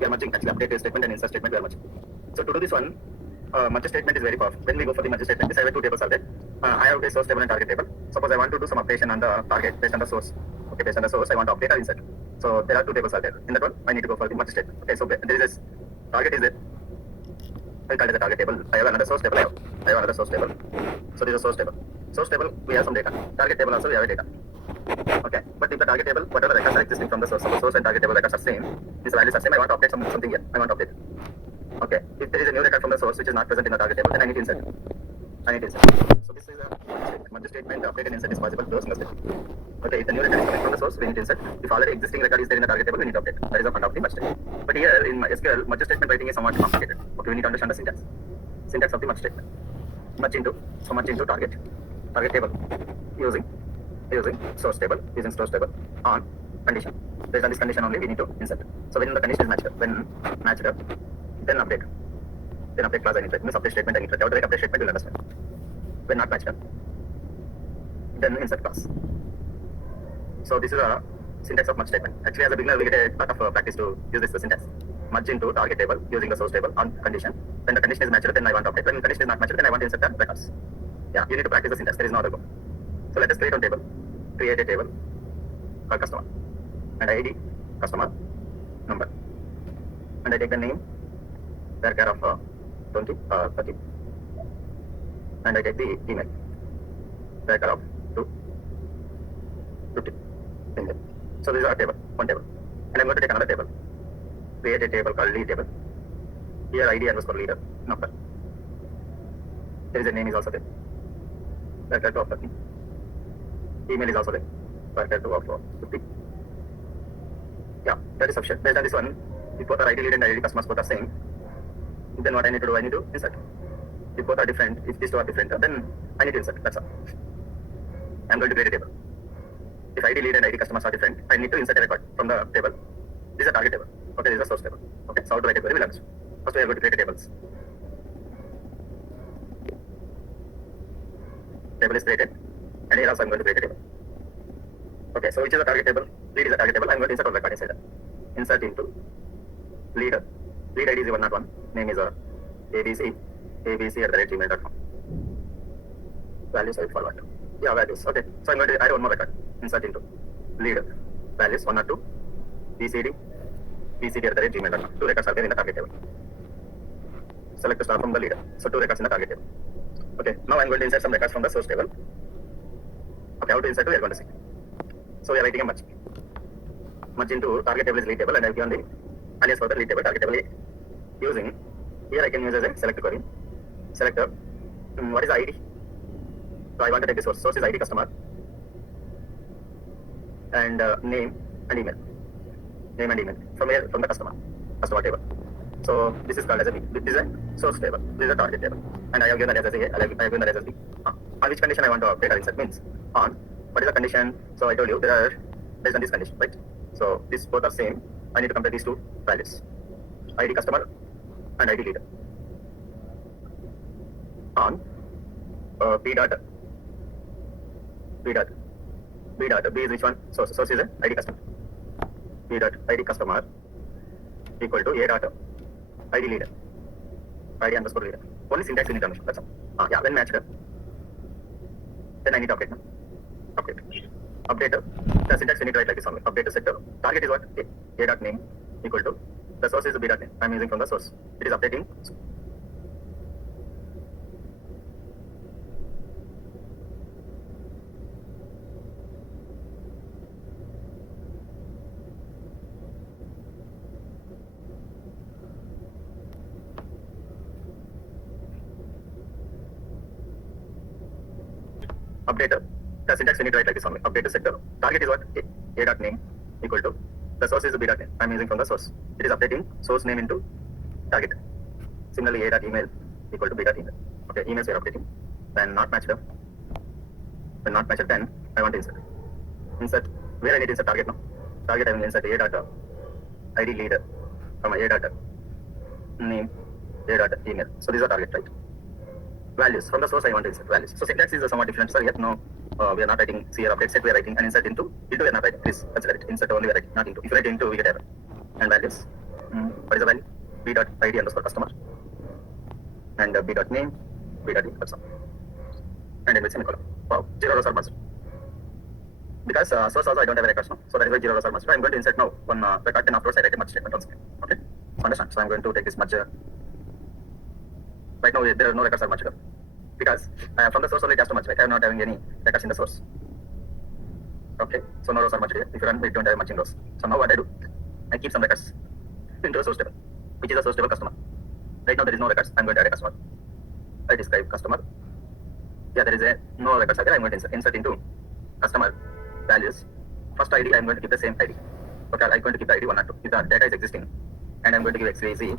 we are merging actually update statement and insert statement we are merging. So to do this one, merge statement is very powerful. When we go for the merge statement, I have two tables are there. I have a source table and target table. Suppose I want to do some operation on the target based on the source. Okay, based on the source, I want to update or insert. So there are two tables are there. In that one, I need to go for the merge statement. Okay, so there is a target is there. I call it the target table. I have another source table. I have another source table. So this is a source table. Source table, we have some data. Target table also we have a data. Okay, but if the target table, whatever records are existing from the source, source and target table records are same, these values are same, I want to update something here. I want to update. Okay, if there is a new record from the source which is not present in the target table, then I need to insert it. So this is a merge statement, update and insert is possible through a single step. Okay, if the new record is coming from the source, we need to insert. If already existing record is there in the target table, we need to update. That is the fun of the merge statement. But here in SQL, merge statement writing is somewhat complicated. Okay, we need to understand the syntax. Syntax of the merge statement. Merge into target table using source table, on condition. Based on this condition only we need to insert. So when the condition is matched up, then update. Then update clause I need to write. Means update statement I need to write. Whatever update statement you will understand. When not matched up, then insert clause. So this is a syntax of merge statement. Actually as a beginner we get a lot of practice to use this syntax. Merge into target table using the source table on condition. When the condition is matched up, then I want to update. When the condition is not matched up, then I want to insert the records. Yeah, you need to practice the syntax. There is no other goal. So let us create a table. Create a table called customer. And ID customer number. And I take the name, varchar of 20, 30. And I take the email, varchar of 2, 50. So this is our table, one table. And I'm going to take another table. Create a table called lead table. Here ID underscore leader number. There is a name is also there. Varchar 2 of 30. Email is also there. Varchar 2 of 50. Yeah, that is sufficient. Based on this one, if both are ID lead and ID customers both are same, then what I need to do? I need to insert. If both are different, if these two are different, then I need to insert. That's all. I'm going to create a table. If ID lead and ID customers are different, I need to insert a record from the table. This is a target table. Okay, this is a source table. Okay, so how to write a query? We'll understand. First we are going to create a tables. Table is created, and here also I'm going to create a table. Okay, so which is a target table? Lead is a target table. I'm going to insert one record inside that. Insert into leader. Lead ID is 101. Name is abc@gmail.com. Values I will forward. Yeah, values. Okay, so I'm going to add one more record. Insert into leader. Values 102. bcd@gmail.com. Two records are there in the target table. Select the star from the leader. So two records in the target table. Okay, now I'm going to insert some records from the source table. Okay, how to insert we are going to see. So we are writing a merge. Merge into target table is lead table, and I've given the alias for the lead table, target table A. Using, here I can use as a select query. Selector, what is the ID? So I want to take the source. Source is ID customer. And name and email. Name and email. From here, from the customer table. So this is called as a B. This is a source table. This is a target table. And I have given that as a A, I have given that as a B. On which condition I want to update or insert means on. What is the condition? So I told you there are based on this condition, right? So these both are same. I need to compare these two values. ID customer and ID leader. On B dot B is which one? Source is a ID customer. B dot ID customer equal to A dot ID leader. ID underscore leader. Only syntax you need to understand. That's all. Yeah, when matched up, then I need to update now. Update the syntax you need to write like this only. Update the sector. Target is what? A dot name equal to the source is the B dot name. I'm using from the source. It is updating. Update the syntax you need to write like this only. Update the sector. Target is what? A dot name equal to the source is the B dot name. I'm using from the source. It is updating source name into target. Similarly, A dot email equal to B dot email. Okay, emails we are updating. When not matched up, then I want to insert. Insert where I need to insert target now. Target I will insert A dot ID leader from A dot name, A dot email. So these are target, right? Values from the source I want to insert values. So syntax is somewhat different. So yet no, we are not writing CR update set. We are writing and insert into we are not writing. Please consider it. Insert only we are writing, not into. If you write into, we get error. And values What is the value? B dot ID underscore customer and B dot name, B dot that's all. And then with semicolon. Wow, 0 rows are must. Because source also I don't have a records now, so that is why 0 rows are must. So I'm going to insert now one record, and afterwards I write a merge statement on screen. Okay, understand? So I'm going to take this merge. Right now there are no records are merged because from the source only it has to merge. Right? I am not having any records in the source. Okay, so no rows are merged here. If you run, we don't have matching rows. So now what I do, I keep some records into the source table, which is a source table customer. Right now there is no records. I'm going to add a customer. I describe customer. Yeah, there is a no records are there. I'm going to insert into customer values. First ID, I'm going to keep the same ID. Okay, I'm going to keep the ID 1 or 2. If the data is existing, and I'm going to give XYZ,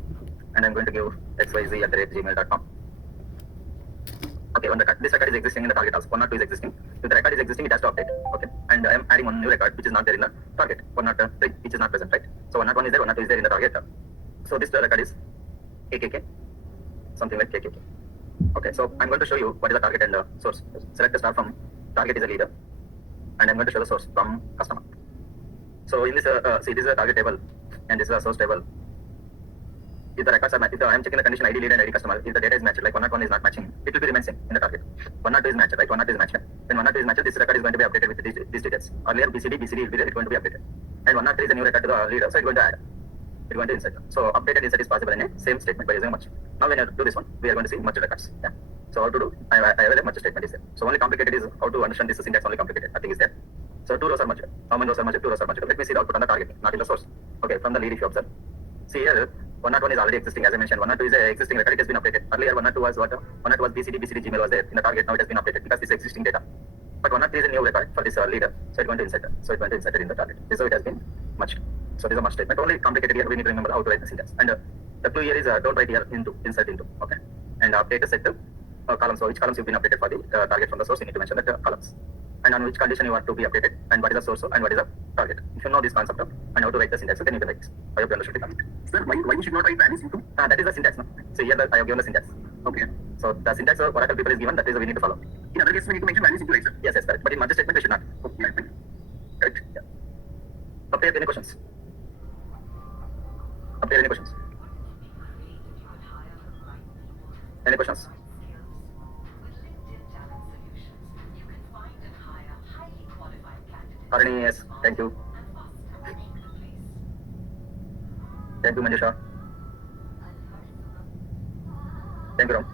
and I'm going to give xyz@gmail.com. Okay, one record. This record is existing in the target also. 1 or 2 is existing. If the record is existing, it has to update. Okay, and I am adding one new record which is not there in the target. 1 or 3 which is not present, right? So 1 or 1 is there, 1 or 2 is there in the target. So this record is KKK, something like KKK. Okay, so I'm going to show you what is the target and the source. Select the star from target is a leader, and I'm going to show the source from customer. So in this, see this is a target table, and this is a source table. If the records are matched, if I am checking the condition ID leader and ID customer, if the data is matched, like 1 or 1 is not matching, it will be remain same in the target. 1 or 2 is matched, right? 1 or 2 is matched. When 1 or 2 is matched, this record is going to be updated with these details. Earlier BCD will be there, it's going to be updated. And 1 or 3 is a new record to the leader, so it's going to add. It's going to insert. So updated insert is possible in a same statement by using a merge. Now when you do this one, we are going to see merge records. Yeah. So how to do? I have a merge statement is there. So only complicated is how to understand this syntax. Only complicated. Nothing is there. So 2 rows are merged. How many rows are merged? 2 rows are merged. Let me see the output on the target, not in the source. Okay, from the lead if you observe. See here, 1 or 1 is already existing, as I mentioned. 1 or 2 is a existing record. It has been updated. Earlier 1 or 2 was what? 1 or 2 was BCD Gmail was there in the target. Now it has been updated because this is existing data. But 1 or 3 is a new record for this leader. So it's going to insert it. So it's going to insert it in the target. This is how it has been merged. So this is a merge statement. Only complicated here. We need to remember how to write the syntax. And the clue here is don't write here into, insert into. Okay. And update the set columns. So which columns you've been updated for the target from the source, you need to mention the columns. And on which condition you want to be updated, and what is the source and what is the target. If you know this concept and how to write the syntax, then you can write this. I hope you understood it. Sir, why you should not write values into? That is the syntax. No? So here I have given the syntax. Okay. So the syntax Oracle people is given, that is we need to follow. In other cases, we need to mention values into, right, sir? Yes, correct. But in merge statement, we should not. Okay, fine. Correct. Yeah. Up there, any questions? Up there, any questions? Any questions? Arani, yes. Thank you. Thank you, Manjusha. Thank you, Ram.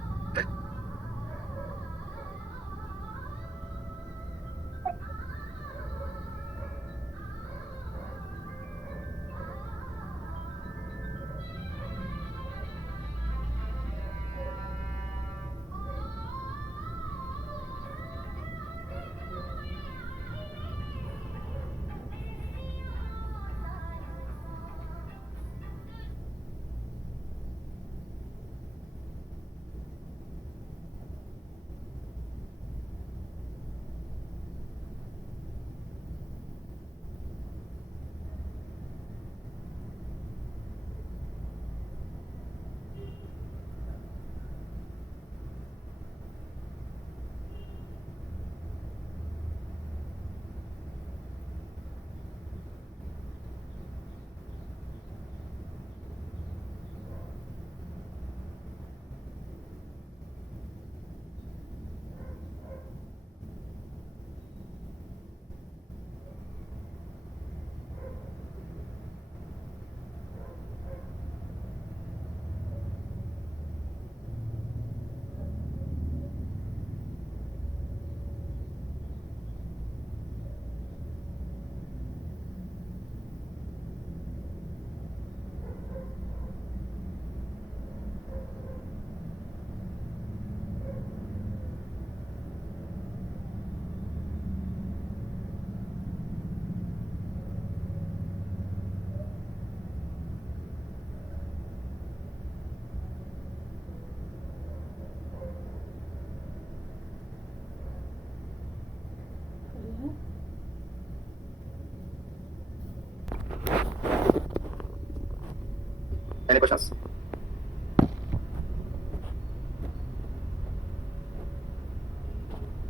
Any questions?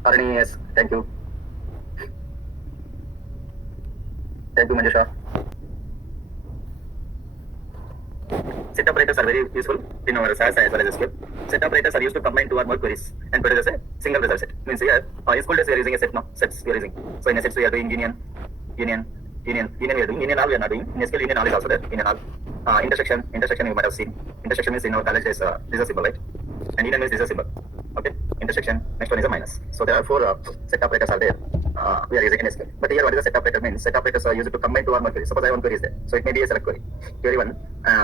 Arani, yes. Thank you. Thank you, Manjusha. Set operators are very useful in our SAS as well as SQL. Set operators are used to combine two or more queries and produce a single result set. Means here, in school days we are using a set now. Sets we are using. So in a sets we are doing union we are doing. Union all we are not doing. In SQL union all is also there. Union all. Intersection you might have seen. Intersection means in our college days this is a symbol, right? And union means this is a symbol. Okay. Intersection. Next one is a minus. So there are four set operators are there. We are using in SQL. But here what is a set operator means? Set operators are used to combine two or more queries. Suppose I have one query is there. So it may be a select query. Query one,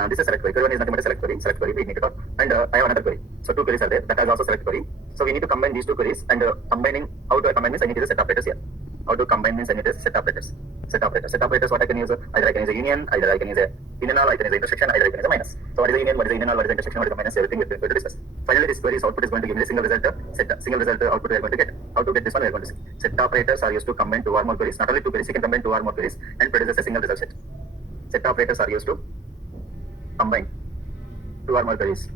this is select query. Query one is nothing but a select query. Select query we need to talk. And I have another query. So two queries are there. That is also select query. So we need to combine these two queries and combining. How to combine means I need to set operators here. How to combine means I need to set operators. Set operators what I can use? Either I can use a union, either I can use a union all, I can use a intersection, either I can use a minus. So what is a union, what is a union all, what is the intersection, what is the minus, everything we are going to discuss. Finally this query's output is going to give me a single result, single result output we are going to get. How to get this one we are going to see. Set operators are used to combine two or more queries, not only two queries, you can combine two or more queries and produce a single result set. Set operators are used to combine two or more queries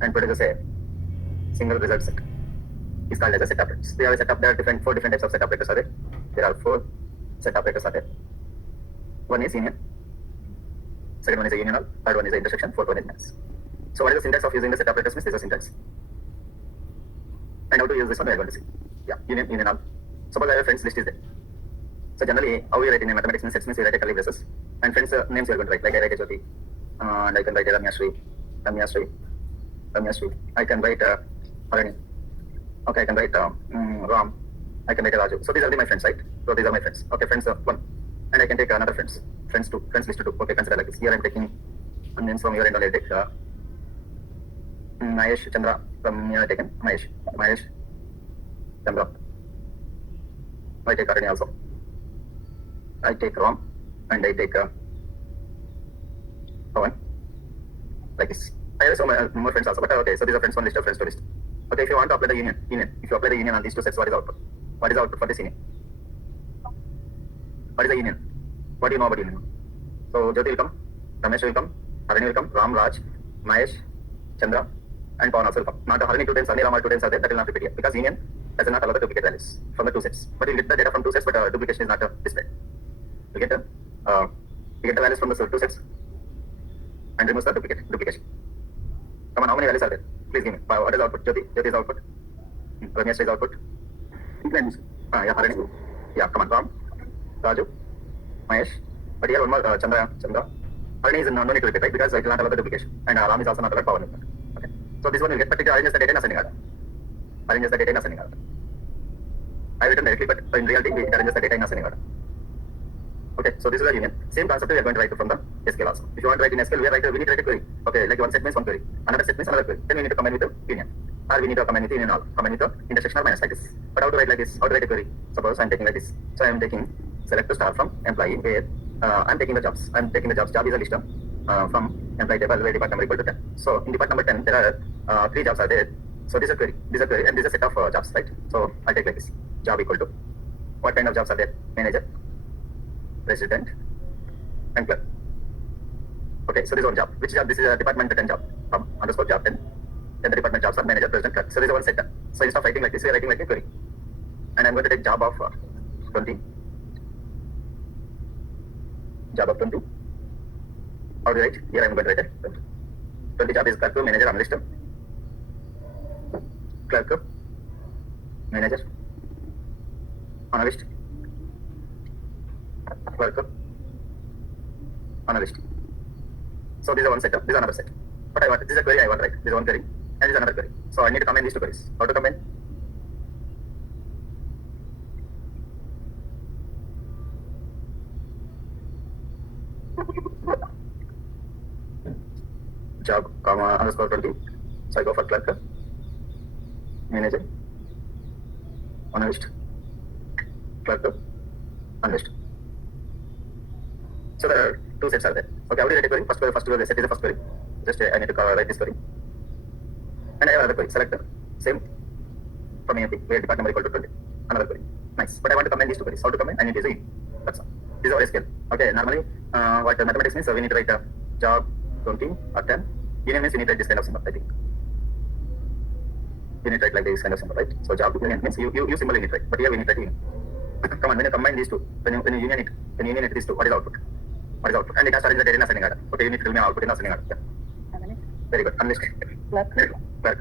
and produce a single result set. Is called as a set operators. We have a setup. There are four different types of set operators are there. There are four set operators are there. One is union. Second one is a union all. Third one is a intersection. Fourth one is minus. So what is the syntax of using the set operators? Means this is a syntax. And how to use this one we are going to see. Yeah, union all. Suppose I have a friends list is there. So generally how we write in mathematics means sets means we write a curly braces. And friends names we are going to write. Like I write a Jyoti. And I can write a Ramya Shri. I can write Arani. Okay, I can write Ram. I can write Raju. So these are my friends, right? So these are my friends. Okay, friends 1. And I can take another friends 2. Friends list 2. Okay, consider like this. Here I am taking names from your end. I'll take Mahesh Chandra. From here I taken Mahesh Chandra. I take Arani also. I take Ram. And I take Pawan. Like this. I have so many more friends also. But okay, so these are friends 1 list or friends 2 list. Okay, if you want to apply the union. If you apply the union on these two sets, what is the output? What is the output for this union? What is the union? What do you know about union? So Jyoti will come, Ramesh will come, Harini will come, Ram, Raj, Mahesh, Chandra, and Pawan also will come. Not Harini 2 times, Harini, Ram are 2 times are there. That will not repeat here because union does not allow the duplicate values from the two sets. But you will get the data from two sets, but duplication is not displayed. You get the values from the two sets and remove the duplication. Come on, how many values are there? Please give me. What is the output? Jyoti is output. Ramesh is output. Yeah, Harini. Yeah, come on. Ram, Raju, Mahesh. But here one more Chandra. Harini is no need to repeat, right? Because it will not allow the duplication. And Ram is also not allowed power. Okay. So this one will get, but it arranges the data in ascending order. I have written directly, but in reality it arranges the data in ascending order. Okay, so this is the union. Same concept we are going to write from the SQL also. If you want to write in SQL, we need to write a query. Okay, like one set means one query. Another set means another query. Then we need to combine with the union. Or we need to combine with union all. Combine with the intersection or minus like this. But how to write like this? How to write a query? Suppose I am taking like this. So I am taking select to start from employee where I am taking the jobs. I am taking the jobs. Job is a list from employee table where department number equal to 10. So in department number 10, there are 3 jobs are there. So this is a query. And this is a set of jobs, right? So I take like this. Job equal to what kind of jobs are there? Manager, president, and clerk. Okay, so this is one job. Which job? This is a department 10 job. Underscore job 10. Then the department jobs are manager, president, clerk. So this is one set done. So instead of writing like this, we are writing like a query. And I'm going to take job of 20. Job of 20. How do you write? Here I'm going to write it. 20 job is clerk, manager, analyst, clerk, manager, analyst, clerk, analyst. So this is one setup, this is another set. But I want, this is a query I want, right? This is one query and this is another query. So I need to combine these two queries. How to combine? Job, comma, underscore 20. So I go for clerk, manager, analyst, clerk, analyst. So there are 2 sets are there. Okay, I already write a query. First query, set is the first query. Just I need to write this query. And I have another query. Select the same from AMP where department number equal to 20. Another query. Nice. But I want to combine these 2 queries. How to combine? I need to use a that's all. This is our SQL. Okay, normally what mathematics means, we need to write a job 20 or 10. Union means we need to write this kind of symbol, I think. You need to write like this kind of symbol, right? So job union means you symbol you need to write. But here we need to write union. Come on, when you combine these 2, when you union it these 2, what is the output? What is output? And it has to arrange the data in ascending order. Okay, you need to tell me output in ascending order. Yeah. Very good. Unlisted. Clerk. Clerk.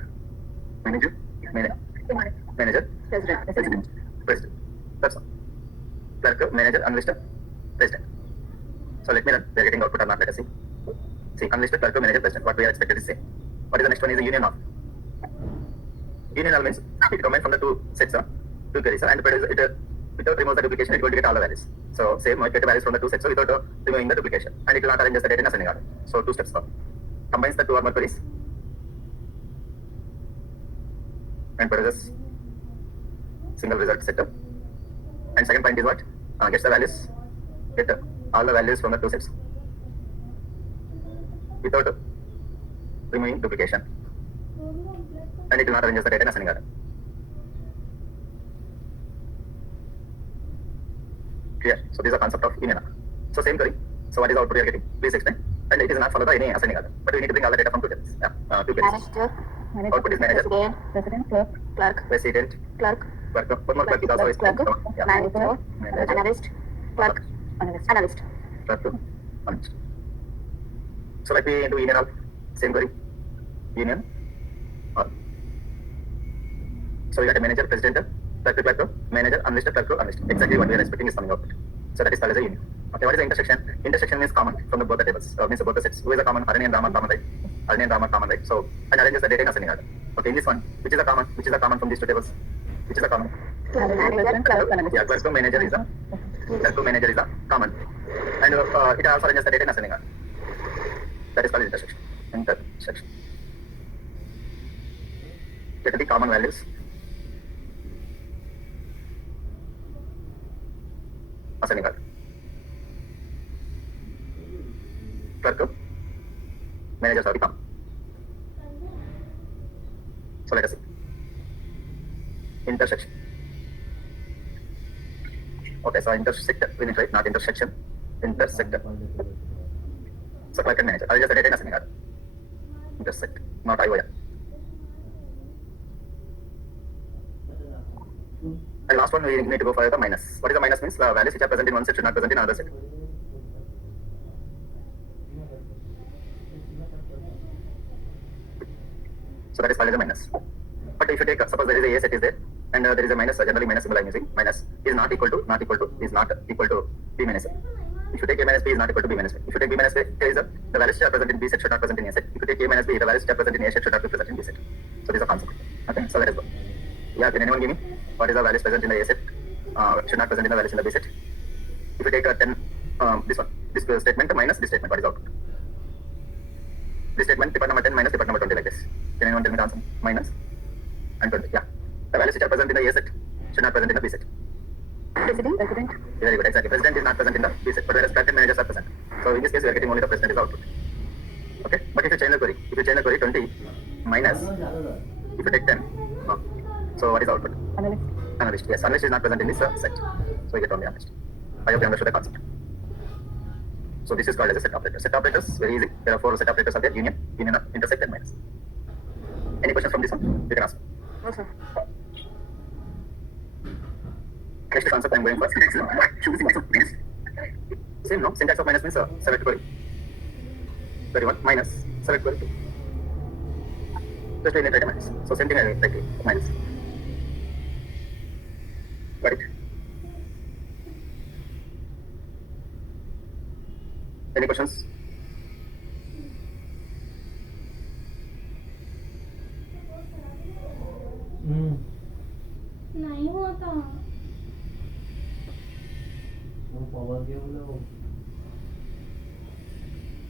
Manager. Manager. President. President. That's all. Clerk, manager, unlisted, president. So let me run. We are getting output or not. Let us see. See, unlisted, clerk, manager, president. What we are expected is same. What is the next one? Is the union of. Union of means it combines from the two sets, two queries, and without removing the duplication, it will get all the values. So same, it get values from the two sets, so without removing the duplication, and it will not arrange the data in ascending order. So two steps. Combines the two or more queries and produces single result set. And second point is what? Gets the values, get all the values from the two sets without removing duplication, and it will not arrange the data in ascending order. Clear? So this is the concept of union. So same query. So what is the output we are getting? Please explain. And it is not followed by any ascending order, but we need to bring all the data from two tables. Yeah, two queries. Manager. Output is manager. President. Clerk. President. Clerk. Clerk. One more clerk is also is Clerk. yeah. Manager. Manager. Analyst. Clerk. Analyst. Clerk. Analyst. So let me do union of same query. Union. All. So we got a manager, president, clerk, manager, unlisted, clerk, unlisted. Exactly what we are expecting is coming out. So that is called as a union. Okay, what is the intersection? Intersection means common from the both the tables. Means both the sets. Who is the common? Arani and Rama common, right? Arani and Rama common, right? So and arranges the data in ascending order. Okay, in this one, which is the common? Which is the common from these two tables? Which is the common? Manager. Clerk. Yeah, clerk to manager is a common, and it also arranges the data in ascending order. That is called intersection. Intersection. Get the common values. Ascending order. Clerk, managers are become. So let us see. Intersection. Okay, so intersect, we need to write, not intersection. Intersect. So clerk and manager. I'll just write it in ascending order. Intersect, not IOM. And last one, we need to go for the minus. What is the minus means? The values which are present in one set should not present in another set. So that is called as a minus. But if you take, suppose there is a set is there, and there is a minus, generally minus symbol I am using, minus is not equal to B minus A. If you take A minus B is not equal to B minus A. If you take B minus A, there is the values which are present in B set should not present in A set. If you take A minus B, the values which are present in A set should not be present in B set. So this is a concept. Okay, so let us go. Yeah, can anyone give me what is the values present in the A set? Should not present in the values in the B set. If you take 10, this statement minus this statement, what is output? This statement, depart number 10 minus depart number 20 like this. Can anyone tell me the answer? Minus and 20. Yeah. The values which are present in the A set should not present in the B set. President. Very good, exactly. President is not present in the B set, but whereas clerk and managers are present. So in this case, we are getting only the president is output. Okay. But if you change the query, 20 minus, if you take 10, so what is the output? Analyst. Yes, analyst is not present in this set. So we get only analyst. I hope you understood the concept. So this is called as a set operator. Set operators, very easy. There are 4 set operators are there: union, intersect, and minus. Any questions from this one? You can ask. No, sir. Next concept I am going for. Choosing also minus. Same, no? Syntax of minus means select query. Query 1 minus select query 2. Just we need to write a minus. So same thing I will write minus. Got it? Any questions? नहीं होता वो power के बोलो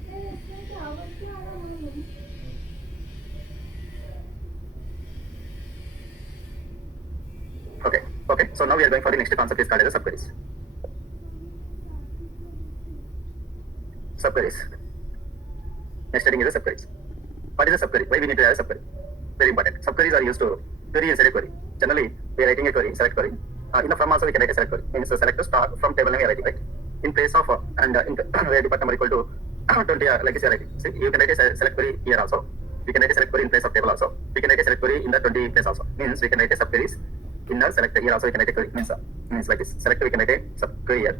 इसमें क्या बच्चे आ रहा है Okay. So now we are going for the next concept is called as a subqueries. Subqueries. Next heading is a subqueries. What is a subquery? Why we need to have a subquery? Very important. Subqueries are used to query and select query. Generally, we are writing a query, select query. In the from also we can write a select query. Means select a star from table name we are writing, right? In place of and in where depart number equal to 20 like this you are writing. See, you can write a select query here also. We can write a select query in place of table also. We can write a select query in the 20 place also. Means we can write a subqueries in the select here also. We can write a query means like this. Select we can write a subquery here.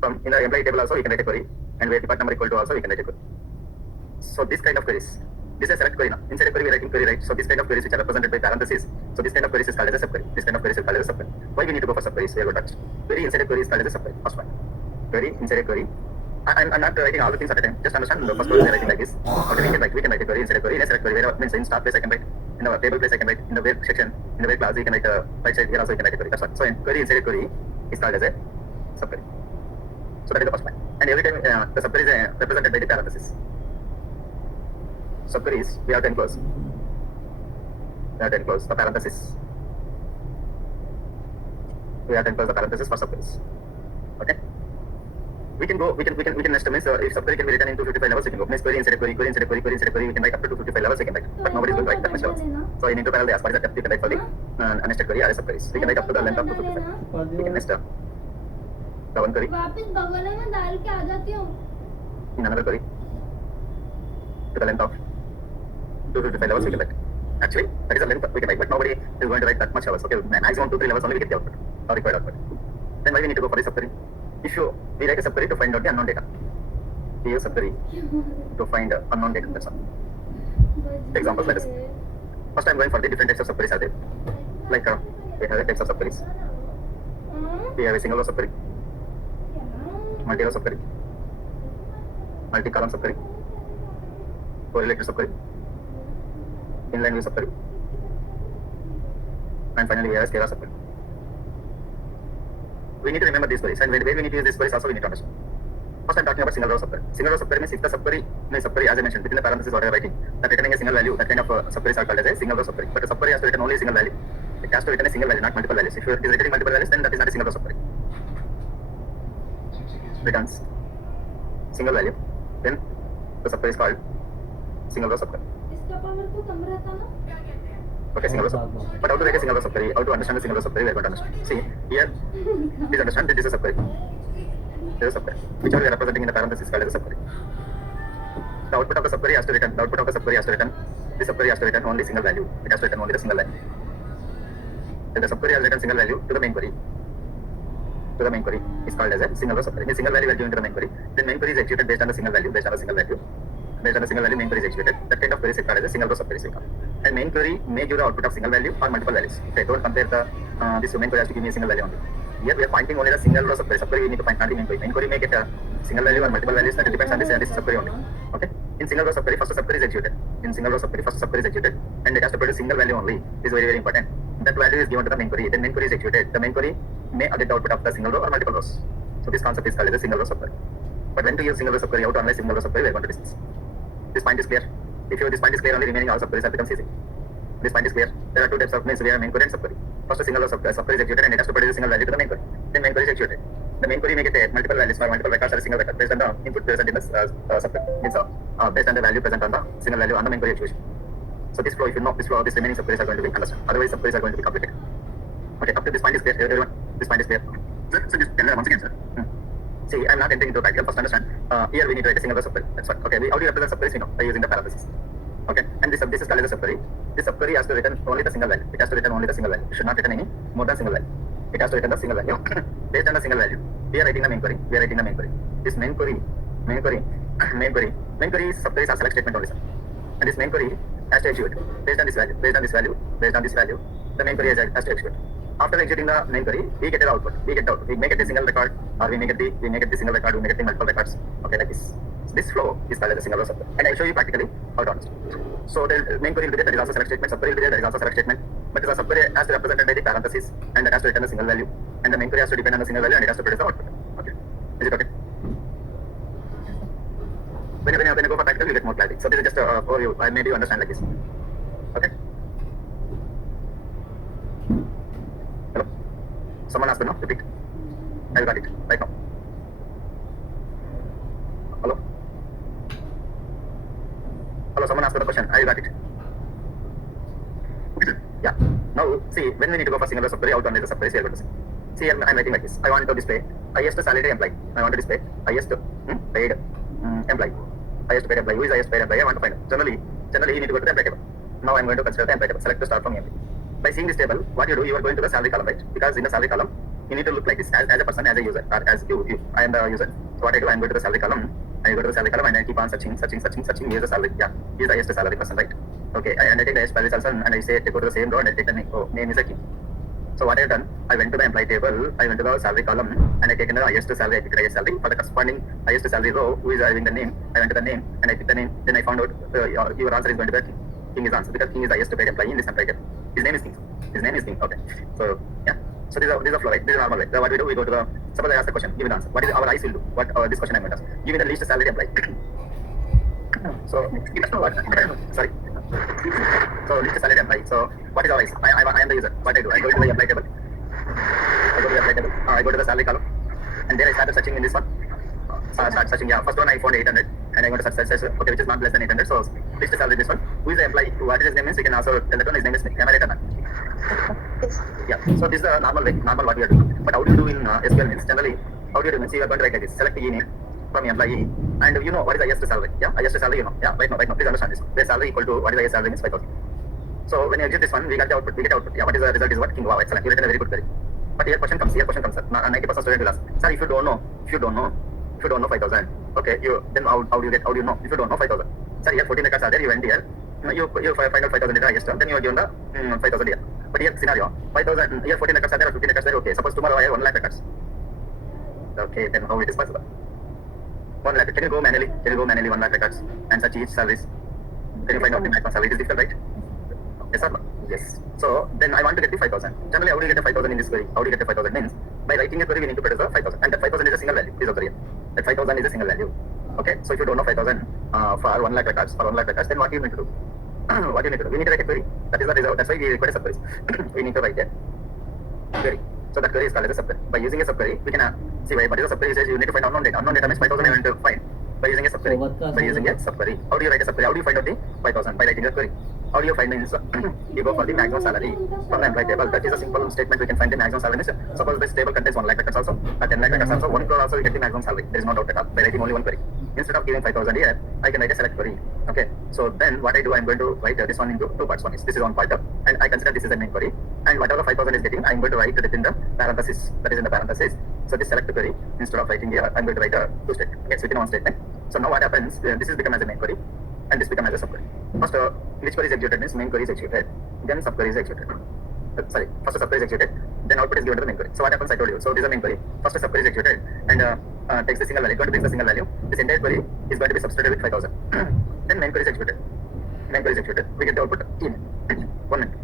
From in the employee table also you can write a query, and where department number equal to also you can write a query. So this kind of queries, this is a select query now. Inside a query we are writing query, right? So this kind of queries which are represented by parentheses. So this kind of queries is called as a subquery. This kind of queries is called as a subquery. Why we need to go for subqueries? We are going to touch. Query inside a query is called as a subquery. First one. Query inside a query. I'm not writing all the things at a time. Just understand the first one we are writing like this. Okay, we can write a query inside a query. In a select query, where means in start place I can write, in the table place I can write, in the where section, in the where class you can write a right side here also you can write a query. That's one. So in query inside a query is called as a subquery. So that is the first one. And every time the subquery is represented by the parentheses. Subqueries we have to enclose. We have to enclose the parentheses. We have to enclose the parentheses for subqueries. Okay. We can next means if subquery can be written into 55 levels, we can go. Means query inside a query, query inside a query, query inside a query, we can write up to 255 levels, we can write. But nobody is going to write that much levels. So in into parallel, as far as the depth you can write for the nested query or subqueries. We can write up to the length of 255. We can nest the one query वापस बगल में डाल के आ जाती हूँ. in another query to the length of 255 levels we can write. Actually, that is the length we can write, but nobody is going to write that much levels. Okay, maximum 2-3 levels only we get the output or required output. Then why we need to go for the subquery? If we write a subquery to find out the unknown data. We use subquery to find unknown data. That's all. Examples let us. First, I'm going for the different types of subqueries are there. Like we have types of subqueries. We have a single row subquery, multi-row subquery, multi-column subquery, correlated subquery, inline view subquery, and finally we have a scalar subquery. We need to remember these queries, and where we need to use these queries also we need to understand. First, I'm talking about single row subquery. Single row subquery means if the subquery as I mentioned, within the parentheses what I am writing, that returning a single value, that kind of subqueries are called as a single row subquery. But the subquery has to return only a single value. It has to return a single value, not multiple values. If it is returning multiple values, then that is not a single row subquery. Returns single value, then the subquery is called single row subquery. इसका power तो कम रहता ना. Okay, single row subquery. But how to write a single row subquery? How to understand the single row subquery? We are going to understand. See, here, please understand that this is a subquery. This is a subquery. Whichever we are representing in the parentheses is called as a subquery. The output of the subquery has to return. The output of the subquery has to return. The subquery has to return only single value. It has to return only the single value. Then the subquery has returned single value to the main query. To the main query is called as a single row subquery. The single value we are given to the main query. Then main query is executed based on the single value. Based on the single value, main query is executed. That kind of query is called as a single row subquery. And main query may give the output of single value or multiple values. Okay, don't compare this main query has to give me a single value only. Here we are finding only the single row subquery. Subquery we need to find not the main query. Main query may get a single value or multiple values. That depends on this subquery only. Okay. In single row subquery, first subquery is executed. In single row subquery, first subquery is executed, and it has to produce single value only. This is very important. That value is given to the main query. Then main query is executed. The main query may get the output of the single row or multiple rows. So this concept is called as a single row subquery. But when to use single row subquery, how to analyze single row subquery, we are going to discuss. This point is clear. If this point is clear, only remaining all subqueries have become easy. This point is clear. There are two types of means. We have main query and subquery. First, a single row subquery is executed, and it has to produce a single value to the main query. Then main query is executed. The main query may get multiple values for multiple records or a single record based on the input present in the subquery. Means based on the value present on the single value on the main query execution. So this flow, if you know this flow, these remaining subqueries are going to be understood. Otherwise, subqueries are going to be complicated. Okay, up to this point is clear, everyone. This point is clear. Sir, just tell me once again, sir. See, I'm not entering into practical. First, understand. Here we need to write a single row subquery. That's fine. Okay, how do you represent subqueries? We know by using the parentheses. Okay, and this is called as a subquery. This subquery has to return only the single value. It has to return only the single value. It should not return any more than single value. It has to return the single value. Based on the single value, we are writing the main query. This main query subqueries are select statement only, sir. And this main query has to execute based on this value, the main query has to execute. After executing the main query, we get the output. We may get the single record, or we may get the single record, we may get the multiple records. Okay, like this. So this flow is called as a single row subquery. And I'll show you practically how to understand. So the main query will be there, that is also select statement. Subquery will be there, that is also select statement. But the subquery has to be represented by the parentheses, and that has to return a single value. And the main query has to depend on the single value, and it has to produce the output. Okay, is it okay? When you go for practical, you get more clarity. So this is just a overview. Maybe you understand like this. Okay. Hello. Someone asked me, no? Repeat. I got it right now. Hello. Hello. Someone asked me the question. I got it. Yeah. Now, see, when we need to go for single row subquery, how to analyze the subqueries, we are going to see. See, here I'm writing like this. I want to display highest salary employee. I want to display highest paid employee. Highest paid employee. Who is highest paid employee? I want to find out. Generally, you need to go to the employee table. Now I'm going to consider the employee table. Select to start from employee. By seeing this table, what you do, you are going to the salary column, right? Because in the salary column, you need to look like this as a person, as a user, or as you. I am the user. So what I do, I am going to the salary column. I go to the salary column and I keep on searching. Here's the salary. Yeah, he's the highest salary person, right? Okay, and I take the highest salary person and I say to go to the same row and I take the name. Oh, name is a key. So what I have done, I went to the employee table, I went to the salary column, and I taken the highest salary, I picked the highest salary. For the corresponding highest salary row, who is having the name, I went to the name, and I picked the name. Then I found out your answer is going to be King is answer, because King is the highest paid employee in this employee table. His name is King. Okay. So, yeah. So this is a flow, right? This is a normal way. So what we do, we go to the, suppose I ask the question, give me the answer. What is our eyes will do? What this question I'm going to ask. Give me the least salary employee. So, what? Sorry. So, least salary employee. So, what is our eyes? I am the user. What I do? I go to the employee table. I go to the salary column. And then I started searching in this one. Start searching, yeah. First one I found 800. And I go to search, okay, which is not less than 800. So, least salary this one. Who is the employee? What is his name is? We can also tell that one, his name is Smith. Am I right or not? Yeah. So this is the normal way, normal what we are doing. But how do you do in SQL means? Generally, how do you do means you are going to write like this. Select the name from employee, and you know what is the highest salary. Yeah, highest salary you know. Yeah, right now. Please understand this. Their salary equal to what is the highest salary means 5,000. So when you exit this one, we got the output. Yeah, what is the result is what? King. Wow, excellent. You written a very good query. But here question comes. Sir. 90% student will ask, sir, if you don't know 5,000, okay, then how do you know? If you don't know 5,000, sir, here 14 records are there. You went here. You find out 5,000 is the highest. Then you are given the 5,000 here. But here scenario, 5,000, here 14 records are there or 15 records are there, okay. Suppose tomorrow I have 1 lakh records. Okay, then how it is possible? 1 lakh, can you go manually 1 lakh records and search each service? Can you find out the maximum salary? It is difficult, right? Yes or no? Yes. So, then I want to get the 5,000. Generally, how do you get the 5,000 in this query? How do you get the 5,000 means, by writing a query, we need to produce the 5,000. And that 5,000 is a single value. Please observe here. That 5,000 is a single value. Okay, so if you don't know 5,000 for 1 lakh records, then what do you need to do? What do you need to do? We need to write a query. That is the result. That's why we require a subquery. We need to write a query. So that query is called as a subquery. By using a subquery, we can see why. What is a subquery? Says you need to find unknown data. Unknown data means 5,000 you need to find. By using a subquery. How do you write a subquery? How do you find out the 5,000? By writing a query. How do you find means you go for the maximum salary from the employee table. That is a simple statement. We can find the maximum salary. Suppose this table contains 1 lakh records also, 10 lakh records also, 1 crore also, we get the maximum salary. There is no doubt at all. By writing only one query. Instead of giving 5,000 here, I can write a select query. Okay. So then what I do, I'm going to write this one into 2 parts. One is this is one part, and I consider this is a main query. And whatever 5,000 is getting, I'm going to write it in the parenthesis. That is in the parenthesis. So this select query, instead of writing here, I'm going to write a 2 statement. Okay, so within one statement. So now what happens? This is become as a main query, and this become as a subquery. First, which query is executed means main query is executed, then subquery is executed. First subquery is executed, then output is given to the main query. So what happens? I told you. So this is a main query. First subquery is executed and takes the single value. Going to bring the single value. This entire query is going to be substituted with 5,000. Then main query is executed. We get the output in 1 minute.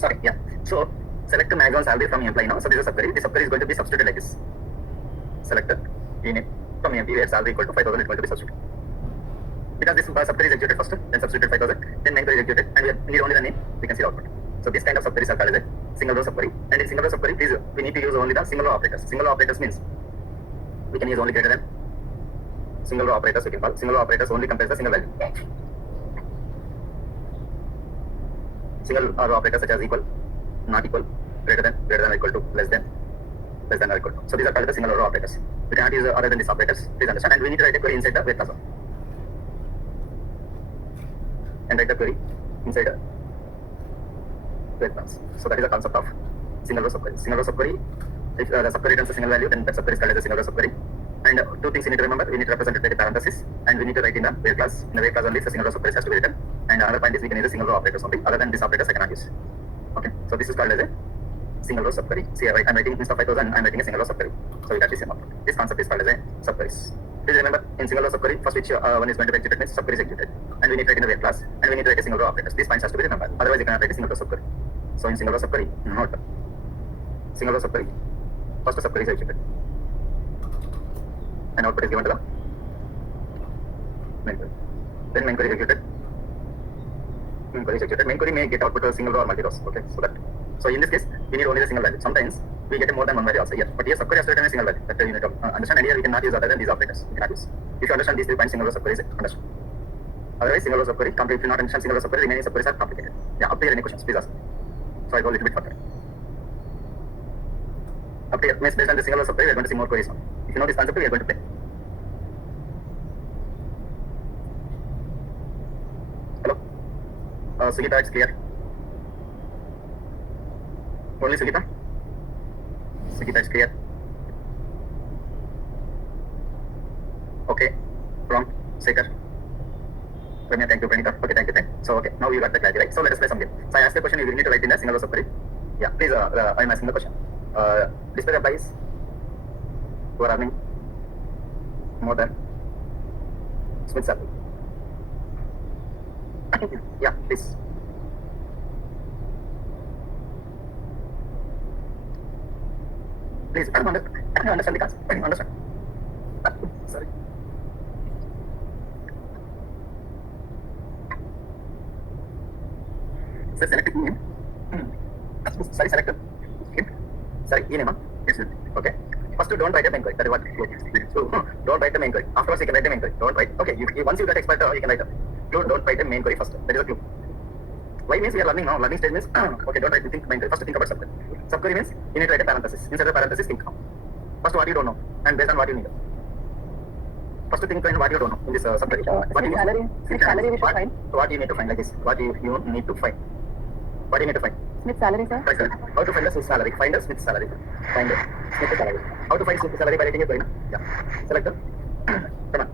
Sorry, yeah. So select the maximum salary from employee now. So this is a subquery. The subquery is going to be substituted like this. Select the name from employee where salary equal to 5,000 is going to be substituted. Because this subquery is executed first, then substituted 5,000, then main query is executed, and we need only the name. We can see the output. So this kind of subqueries are called as a single row subquery. And in single row subquery, please, we need to use only the single row operators. Single row operators means we can use only greater than. Single row operators we can call. Single row operators only compares the single value. Single row operators such as equal, not equal, greater than or equal to, less than or equal to. So these are called the single row operators. We cannot use other than these operators. Please understand. And we need to write a query inside the where class. And write the query inside the where class. So that is the concept of single row subquery. Single row subquery. If the subquery returns a single value, then that subquery is called as a single row subquery. And 2 things you need to remember. We need to represent it by the parenthesis, and we need to write in the where class. In the where class only, the single row subquery has to be written. And another point is we can use a single row operators only. Other than these operators, I cannot use. Okay. So this is called as a single row subquery. See, I'm writing instead of 5,000, I'm writing a single row subquery. So we got this output. This concept is called as a subqueries. Please remember, in single row subquery, first which one is going to be executed means subquery is executed, and we need to write in the where class, and we need to write a single row operators. These points has to be remembered. Otherwise, you cannot write a single row subquery. So in single row subquery, note single row subquery. First subquery is executed, and output is given to the main query. Then main query is executed. Main query may get output to a single row or multi rows. Okay, so in this case, we need only the single value. Sometimes we get more than one value also here, but here subquery has to return a single value. That you need to understand. And here we cannot use other than these operators. We cannot use. If you understand these 3 points, single row subquery is understood. Otherwise, single row subquery, completely not understand single row subquery, remaining subqueries are complicated. Yeah, up here any questions, please ask. So I go a little bit further. Up here, means based on the single row subquery, we are going to see more queries now. If you know this concept, we are going to play. Hello? Sugita, it's clear. Only Sugita? Sugita, it's clear. Okay, wrong, Sekhar. Ramya, thank you, Pranita. Okay, thank you. So, okay, now you got the clarity, right? So, let us play some game. So, I asked the question, you will need to write in the single row subquery. Yeah, please, I am asking the question. Display applies who are earning more than Smith salary. Yeah, please. Please, I don't understand the concept. I don't understand. Sorry. So select name. Sorry, select him. Sorry, name. Yes, sir. Okay. First, don't write a main query. That is what. So, don't write the main query. Afterwards, you can write the main query. Don't write. Okay. Once you get expert, you can write. Don't write a main query first. That is a clue. Why means we are learning now. Learning stage means okay. Don't write. Think main query. First, think about subquery. Subquery means you need to write a parenthesis. Inside the parenthesis, think now. First, what you don't know, and based on what you need. First, think what you don't know in this subquery. What you Smith salary we should find. What you need to find like this. What you need to find. What do you need to find? Smith salary, sir. Right, sir. How to find the Smith salary? Find the Smith salary. Find the Smith salary. How to find Smith salary by writing a query? Yeah. Select the. Come on.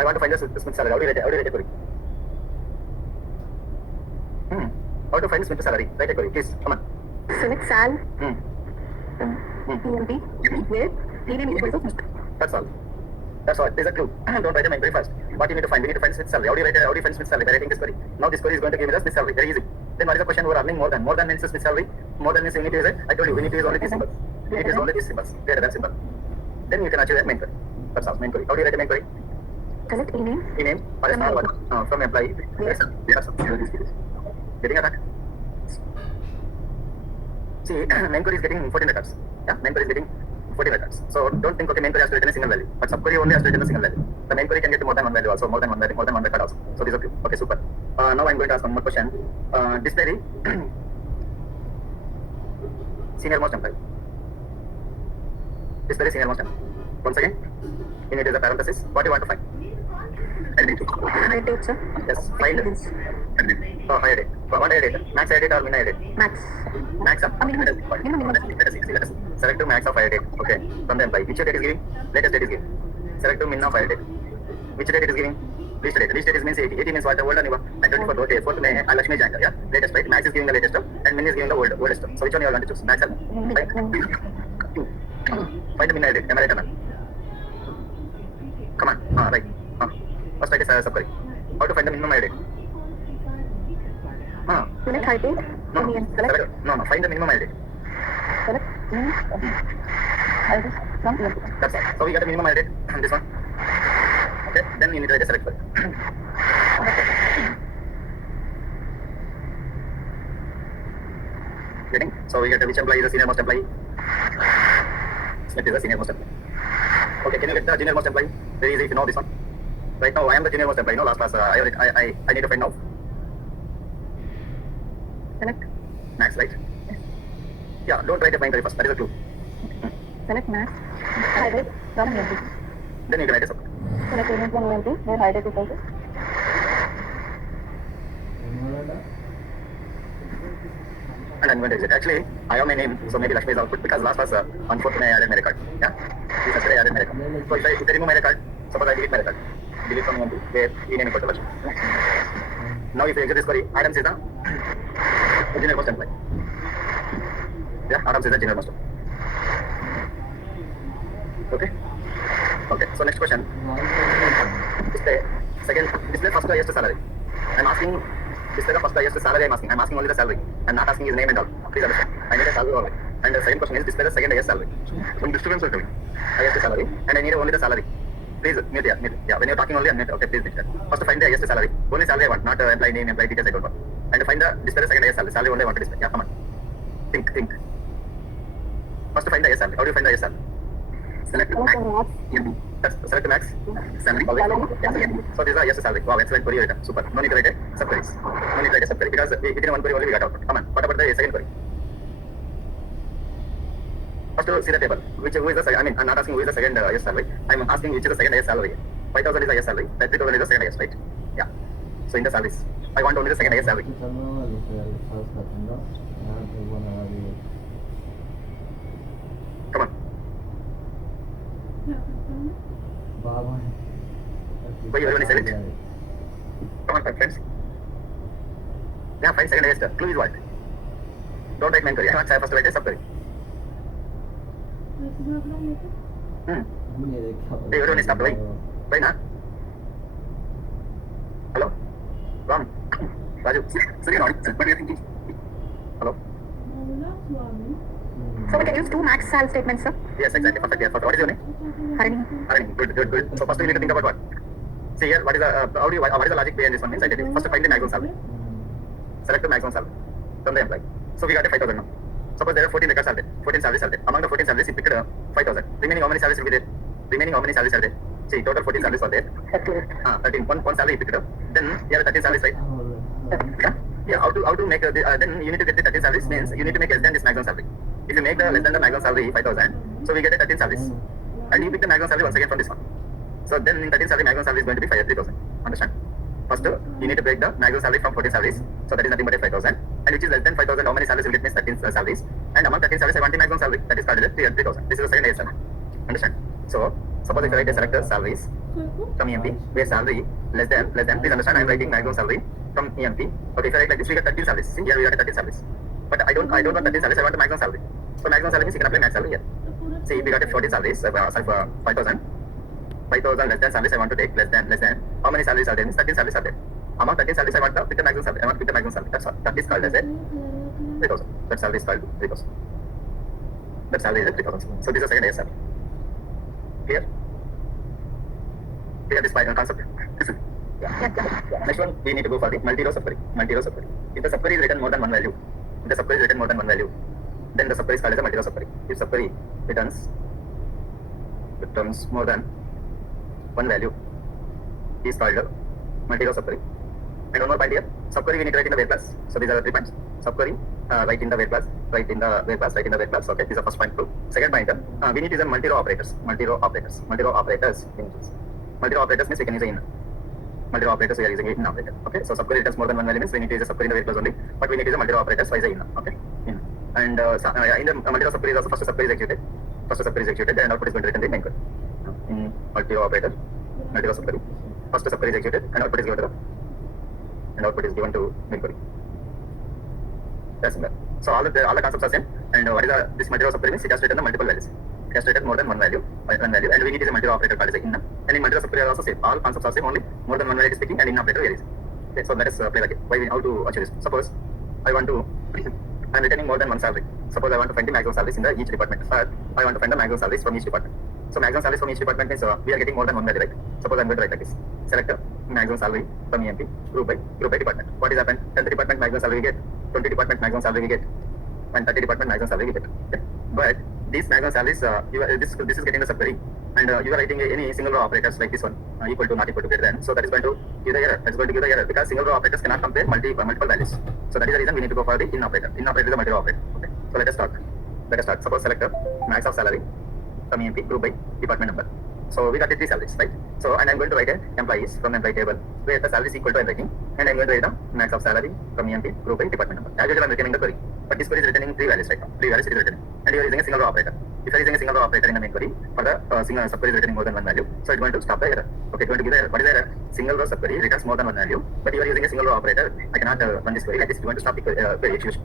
I want to find the Smith salary. How do you write a query? How to find Smith salary? Write a query, please. Come on. Select sal. Hmm. EMP. Where name is equal to Smith. That's all. That's all. There's a clue. Don't write a main query first. What you need to find? We need to find Smith salary. How do you find Smith salary? By writing this query. Now this query is going to give me the Smith salary. Very easy. Then what is the question? Who are earning more than? More than means Smith salary. More than means you need to use it. I told you we need to use only these symbols. We need to use only these symbols. Greater than symbol. Then you can achieve a main query. That's all. Main query. How do you write a main query? Select e-name. E-name. What is not what? From employee. Yes, sir. Yes, sir. Getting a that? See, main query is getting 14 records. Yeah, main query is getting 14 records. So don't think okay, main query has to return a single value. But subquery only has to return a single value. The main query can get more than one value also, more than one record also. So this is okay. Okay, super. Now I'm going to ask one more question. Display the senior most employee. Display the senior most employee. Once again, you need to use a parenthesis. What do you want to find? High date, sir. Yes, find. Higher date. What higher date? Max higher date or min higher date? Max. Max of Minimum. Let us see. Select to max of higher date. Okay. From the employee. Which date is giving? Latest date is giving. Select to min of higher date. Which date it is giving? Least date. Least date means 80. 80 means what? The old one. I 24. Okay. 4th May. Lakshmi joined. Yeah. Latest, right? Max is giving the latest term, and min is giving the oldest term. So which one you are going to choose? Max or min? Find the min higher date. Am I right or not? Come on. Right. First write a subquery. How to find the minimum higher date? Select high date. No. Select. No. Find the minimum higher date. Select high date from EMP. That's all. So we got the minimum higher date. This one. Okay. Then you need to write a select query. Getting? So we get which employee is the senior most employee? Smith is the senior most employee. Okay. Can you get the junior most employee? Very easy if you know this one. Right now I am the junior most employee. No, last class I need to find now. Select. Max, right? Yes. Yeah. Don't write a main query first. That is a clue. Select max. High date from EMP. Then you can write a subquery. Select e-name from EMP. Where high date is equal to. And I'm going to exit. Actually, I have my name, so maybe Lakshmi is output because last was on 4th May I added my record. Yeah? This yesterday I added my record. So if I remove my record, suppose I delete my record. Delete from EMP, where e-name equal to Lakshmi. Now if you exit this query, Adams is the junior most employee. Yeah, Adams is the junior most employee. Okay? Okay, so next question. Display first highest salary. I'm asking, display the first highest salary I'm asking. I'm asking only the salary. I'm not asking his name and all. Please understand. I need a salary only. And the second question is display the second highest salary. Some disturbance are coming. Highest salary. And I need only the salary. Please mute here. Mute. Yeah, when you're talking only, unmute. Okay, please mute. First find the highest salary. Only salary I want, not employee name, employee details I don't want. And find the display the second highest salary. Salary only I want to display. Yeah, come on. Think. First find the highest salary. How do you find the highest salary? Select max. Select the max salary. Yeah. So these are yes salary. Wow, excellent query written. Super. No need to write a sub-queries. No need to write a sub-query because within one query only we got output. Come on. What about the second query? First to see the table. Who is the second? I mean, I'm not asking who is the second yes salary. I'm asking which is the second yes salary. 5,000 is the yes salary. 3,000 is the second yes, right? Yeah. So in the salaries, I want only the second yes salary. 설명을 해줘야 사우스 같은가? 나한테 원하기 Come on. Baba Why everyone is silent? Come on, friends. Yeah, 5 second yes. Clue is what? Don't write main query. I want first to write a sub query. हमने देखा Hey, everyone is stopped. Why not? Hello? Ram? Raju? Sir, you're not, sir, but we are thinking. Hello? So we can use two max sal statements, sir. Yes, exactly. Perfect. Yeah, perfect. What is your name? Harini. Harini. Good. So first we need to think about what? See here, what is the logic behind this one means I tell you. First find the maximum salary. Select the maximum salary from the employee. So we got a 5,000 now. Suppose there are 14 records are there. 14 salaries are there. Among the 14 salaries, he picked 5,000. Remaining how many salaries will be there? Remaining how many salaries are there? See, total 14 salaries are there. 13. One salary he picked up. Then you have 13 salaries, right? Yeah. How to make then you need to get the 13 salaries means you need to make less than this maximum salary. If you make the less than the maximum salary 5,000, so we get a 13 salaries. And you pick the maximum salary once again from this one. So then in 13 salary, maximum salary is going to be 3,000. Understand? First, you need to break the maximum salary from 14 salaries. So that is nothing but a 5,000. And which is less than 5,000, how many salaries will get means 13 salaries. And among 13 salaries, I want the maximum salary. That is called as 3,000. This is the second ASL. Understand? So suppose if I write a select the salaries from EMP, where salary less than, please understand I am writing maximum salary from EMP. Okay, if I write like this, we get 13 salaries. See, here we got 13 salaries. But I don't want 13 salaries, I want the maximum salary. So maximum salary means you can apply max salary here. See, we got a 14 salaries, sorry for 5,000. 5,000 less than salaries I want to take, less than. How many salaries are there? Means 13 salaries are there. Among 13 salaries, I want to pick the maximum salary. I want to pick the maximum salary. That's all. That is called as a 3,000. That salary is called 3,000. That salary is a 3,000. So this is the second AS salary. Clear? Clear this final concept? Yeah. Next one, we need to go for the multi-row subquery. If the subquery is written more than one value, then the subquery is called as a multi-row subquery. If subquery returns more than one value, is called a multi-row subquery. And one more point here, subquery we need to write in the where class. So these are the 3 points. Subquery, write in the where class, write in the where class. Okay, this is the first point. Second point, we need to use multi-row operators. Multi-row operators means we can use in. Multi-row operators we are using in operator. Okay, so subquery returns more than one value means we need to use a subquery in the where class only. But we need to use a multi-row operators so is in. Okay, in. And in the multi-row subquery also first subquery is executed. And output is going to return the main query. In multi-row operator, multi-row subquery, first subquery is executed and output is given to main query. That's similar. So all the concepts are same. And what is this multi-row subquery means it has written the multiple values. It has written more than one value, and we need a multi-row operator called as in. And in multi-row subquery are also same. All concepts are same. Only more than one value is speaking, and in operator here is. Okay, so let us play like it. How to achieve this? Suppose I want to. I'm returning more than one salary. Suppose I want to find the maximum salaries in each department. I want to find the maximum salaries from each department. So maximum salaries from each department means we are getting more than one value, right? Suppose I'm going to write like this. Select maximum salary from EMP, group by department. What is happened? 10th department maximum salary we get, 20 department maximum salary we get, and 30 department maximum salary we get. Okay? But these maximum salaries, this is getting the subquery, and you are writing any single row operators like this one, equal to, not equal to, greater than. So that is going to give the error. That's going to give the error because single row operators cannot compare multiple values. So that is the reason we need to go for the in operator. In operator is a multi-row operator. Okay. So let us start. Suppose select the max of salary from EMP, group by department number. So we got the 3 salaries, right? So and I'm going to write employees from employee table where the salary is equal to I'm writing, and I'm going to write the max of salary from EMP, group by department number. As usual, I'm returning the query, but this query is returning 3 values right now. 3 values it is returning, and you are using a single row operator. If you are using a single row operator in the main query for the single subquery is returning more than one value, so it's going to stop the error. Okay, it's going to give the error. What is the error? Single row subquery returns more than one value, but you are using a single row operator. I cannot run this query like this. It's going to stop the query execution.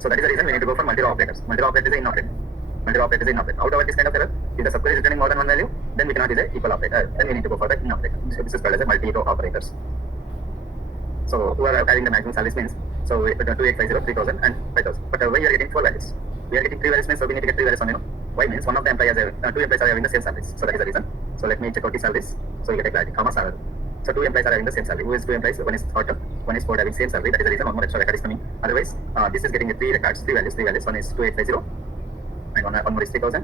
So that is the reason we need to go for multi-row operators. Multi-row operator is in operator. Multi-row operator is in operator. Out of this kind of error, if the subquery is returning more than one value, then we cannot use a equal operator. Then we need to go for the in operator. So this is called as a multi-row operators. So who are having the maximum salaries means, so 2850, 3000 and 5000. But why we are getting 4 values? We are getting 3 values means, so we need to get 3 values on, why means one of the employees, 2 employees are having the same salaries. So that is the reason. So let me check out the salaries. So we get a clarity, comma salary. So 2 employees are having the same salary. Who is 2 employees? One is third, one is fourth having same salary. That is the reason one more extra record is coming. Otherwise, this is getting the 3 records, 3 values. One is 2850, and one more is 3000,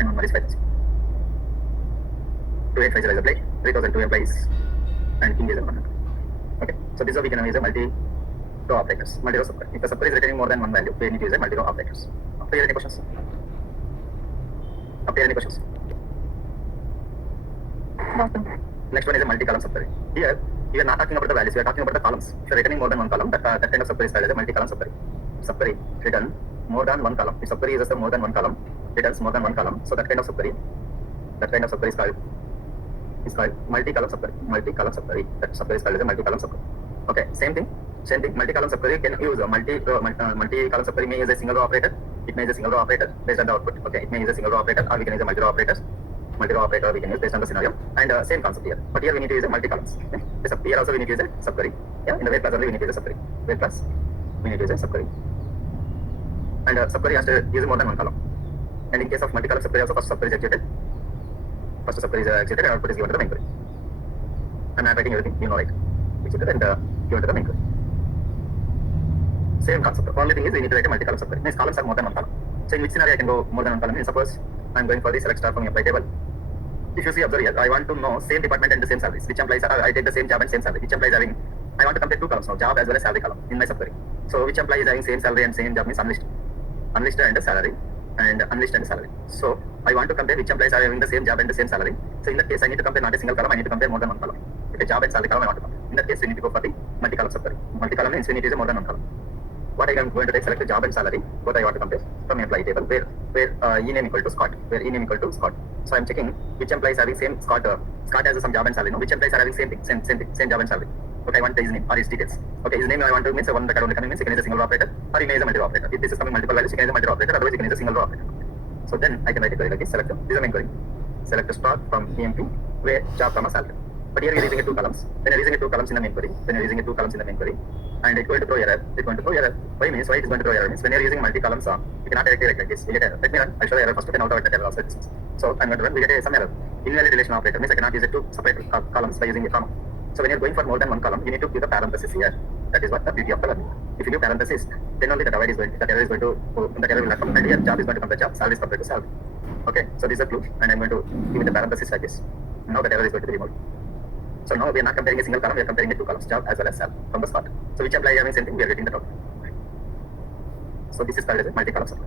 and one more is 5000. 2850 is a plate, 3002 employees, and king is a 1. Okay, so this is how we can use a multi-row operators, multi-row subquery. If the subquery is returning more than one value, we need to use a multi-row operators. Up here, any questions? Up here, any questions? No, sir. Next one is a multi-column subquery. Here, we are not talking about the values, we are talking about the columns. If you are returning more than one column, that kind of subquery is called as a multi-column subquery. Subquery return more than one column. If subquery is more than one column, returns more than one column. So that kind of subquery is called multi-column subquery. Multi-column subquery. That subquery is called as a multi-column subquery. Okay, same thing. Multi-column subquery can use a multi-column subquery may use a single row operator. It may use a single row operator based on the output. Okay, it may use a single row operator, or we can use a multi-row operators. Multi-row operator we can use based on the scenario, and same concept here. But here we need to use a multi-columns. Okay? Here also we need to use a subquery. Yeah, in the where class only we need to use a subquery. Where class we need to use a subquery, and subquery has to use more than one column. And in case of multi-column subquery also, first subquery is executed. First subquery is executed and output is given to the main query. And I'm writing everything, you know, right? Executed and given to the main query. Same concept. The only thing is we need to write a multi-column subquery. Means columns are more than one column. So in which scenario I can go more than one column? Suppose I'm going for the select star from apply table. If you see, observe here, I want to know same department and the same salaries. Which employees I take the same job and same salary. Which employee is having, I want to compare two columns now, job as well as salary column in my subquery. So which employee is having same salary and same job means unlisted. Unlisted and the salary, and unlisted and salary. So I want to compare which employees are having the same job and the same salary. So in that case, I need to compare not a single column, I need to compare more than one column. Okay, job and salary column I want to compare. In that case, we need to go for the multi-column subquery. Multi-column means we need to use more than one column. What I am going to take, select the job and salary, what I want to compare from employee table, where E name equal to Scott, where E name equal to Scott. So I am checking which employees having same Scott has some job and salary, no? Which employees are having same thing, same job and salary. Okay, I want his name or his details. Okay, his name I want to means one that only coming means you can use a single row operator, or you may use a multi-row operator. If this is coming multiple values, you can use a multi-row operator, otherwise you can use a single row operator. So then I can write a query like this, select them. This is a main query. Select a star from EMP where job comma salary. But here we are using two columns. When you are using two columns in the main query, and it's going to throw error. Why it is going to throw error means when you are using multi-columns, you cannot directly write like this. You get error. Let me run. I'll show the error first. Then out of that error also. So I'm going to run. We get some error. Invalid relation operator means I cannot use two separate columns by using a comma. So when you're going for more than one column, you need to give the parenthesis here. That is what the beauty of the learning. If you give parenthesis, then only the error will not come. And here job is going to come to job, salary is compared to salary. Okay, so this is a clue, and I'm going to give it the parenthesis like this. Now the error is going to be removed. So now we are not comparing a single column, we are comparing two columns, job as well as salary from the start. So which employee having same thing, we are getting the total. So this is called as a multi-column subquery.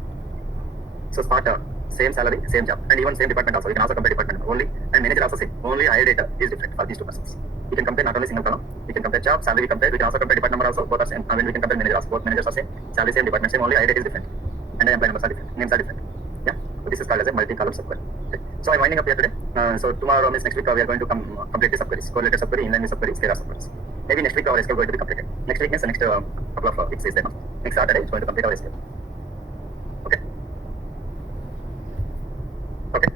So start same salary, same job, and even same department also. You can also compare department only, and manager also same. Only higher data is different for these two persons. You can compare not only single column, we can compare job, salary, we can also compare department number also, both are same. And when we can compare manager also, both managers are same, salary same, department same, only higher data is different, and the employee numbers are different, names are different. Yeah, so this is called as a multi-column subquery. Okay. So I'm winding up here today. So tomorrow means next week we are going to complete the subqueries, correlated subquery, inline subqueries, scalar subqueries. Maybe next week our SQL going to be completed. Next week means the next couple of weeks is there now. Next Saturday it's going to complete our SQL.